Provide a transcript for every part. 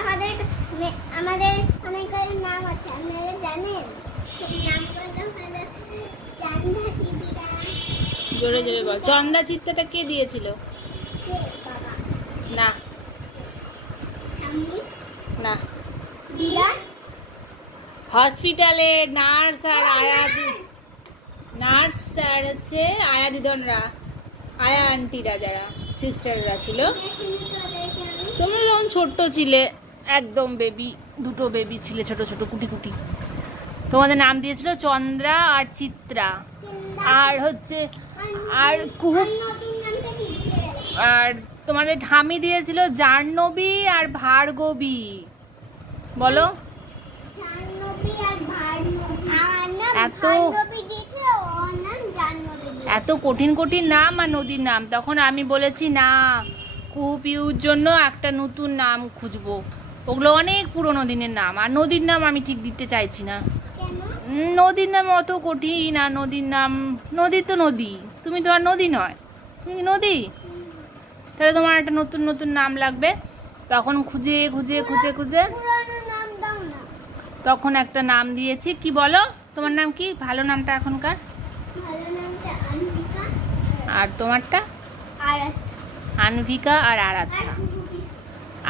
আমাদের আমাদের অনেকের নাম আছে, আপনারা জানেন? নামগুলো হলো চন্দা চিত্রা। জোরে জোরে বল। চন্দা চিত্রাটা কে দিয়েছিল? কে বাবা? না ঠাম্মি না, দিদা। হসপিটালে নার্স আর আয়া নার্স আর হচ্ছে আয়া দিদনরা, আয়া আন্টিরা যারা সিস্টাররা ছিল। তোমরা যখন ছোট্ট ছিলে, একদম বেবি, দুটো বেবি ছিলে ছোট ছোট কুটি কুটি, তোমাদের নাম দিয়েছিল চন্দ্রা আর চিত্রা। আর হচ্ছে আর কুহু, আর তোমাদের ঠামি দিয়েছিল জাহ্নবী আর ভার্গবী। বলো এত কঠিন কঠিন নাম আর নদীর নাম। তখন আমি বলেছি না, কুহু পিউর জন্য একটা নতুন নাম খুঁজবো, ওগুলো অনেক পুরোনো দিনের নাম, আর নদীর নাম আমি ঠিক দিতে চাইছি না। নদীর নাম অত কঠিন, আর নদীর নাম, নদী তো নদী, তুমি তো আর নদী নয়, তুমি কি নদী? তাহলে তোমার একটা নতুন নতুন নাম লাগবে। তখন খুঁজে খুঁজে খুঁজে খুঁজে তখন একটা নাম দিয়েছি। কি বলো তোমার নাম কি? ভালো নামটা এখনকার? আর তোমারটা? আনভিকা আর আরাধ্যা।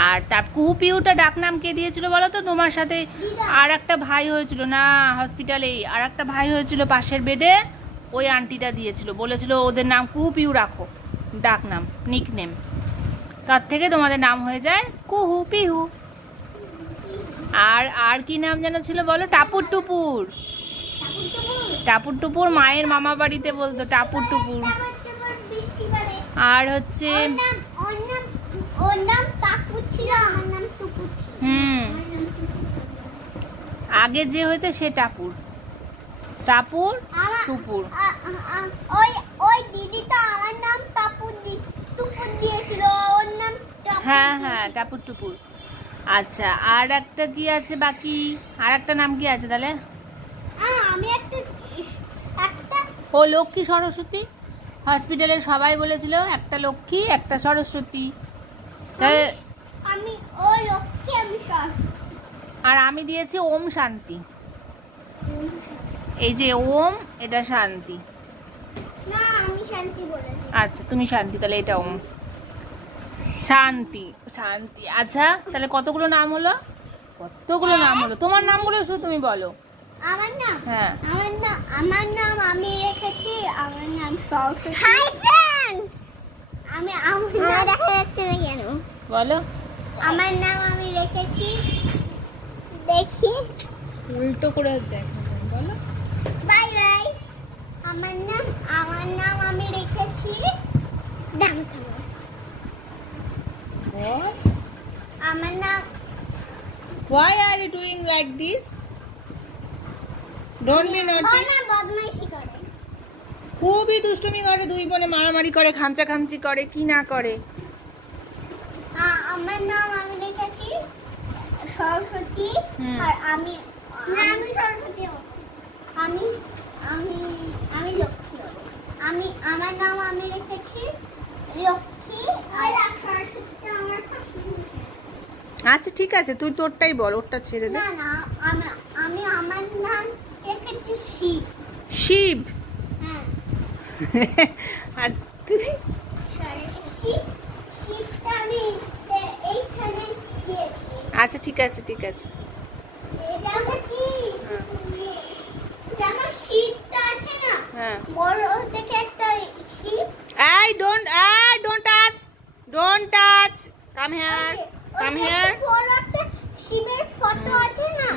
আর তার কুহু পিউটা ডাক নাম কে দিয়েছিল বলো তো? তোমার সাথে আর একটা ভাই হয়েছিল না হসপিটালে, আর একটা ভাই হয়েছিল পাশের বেডে, ওই আন্টিটা দিয়েছিল, বলেছিল ওদের নাম কুহু পিউ রাখো, ডাক নাম, নিক নেম। তার থেকে তোমাদের নাম হয়ে যায় কুহু পিহু। আর আর কি নাম যেন ছিল বলো? টাপুর টুপুর। টাপুর টুপুর মায়ের মামা বাড়িতে বলতো টাপুর টুপুর। আর হচ্ছে আগে যে হয়েছে সে টাপুর, টাপুর টুপুর। হ্যাঁ হ্যাঁ, টাপুর টুপুর। আচ্ছা, আর একটা কি আছে বাকি? আর একটা নাম কি আছে তাহলে? ও লক্ষ্মী সরস্বতী। হসপিটালে সবাই বলেছিল একটা লক্ষ্মী একটা সরস্বতী। আর আমি দিয়েছি ওম শান্তি। এই যে ওম, এটা শান্তি। আচ্ছা তুমি শান্তি, তাহলে এটা ওম শান্তি শান্তি। আচ্ছা তাহলে কতগুলো নাম হলো? কতগুলো নাম হলো? তোমার নামগুলো শুধু তুমি বলো। আমার নাম? হ্যাঁ, আমার নাম আমি রেখেছি, আমার নাম সরস্বতী। হাই फ्रेंड्स, আমি আমার নাম দেখা যাচ্ছে না কেন? বলো। আমার নাম আমি রেখেছি, দেখি উল্টো করে দেখো, বলো। Bye bye. আমার নাম আমি রেখেছি ডাক্তার। What? আমার নাম। Why are you doing like this? Don't be naughty. না বদমাইশি করে, খুবই দুষ্টুমি করে, দুই বোনে মারামারি করে, খামচা খামচি করে, কি না করে। আমার নাম আমি রেখেছি সরস্বতী। আর আমি সরস্বতী, আমি আমি আমি লক্ষ্মী। আমার নাম আমি রেখেছি লক্ষ্মী আর সরস্বতীটা আমার পাশে। আচ্ছা ঠিক আছে, তুই তোরটাই বল, ওরটা ছেড়ে দে। না না, আমি আমার নাম রেখেছি শিব। শিব? হ্যাঁ। আর তুই? শিবটা আমি এইখানে দিয়েছি। আচ্ছা ঠিক আছে ঠিক আছে। এটা আমার কি? আমার শিবটা আছে না? হ্যাঁ, বড় দেখে একটা শিব। এই don't touch, come here, come here. বড় একটা শিবের ফটো আছে না?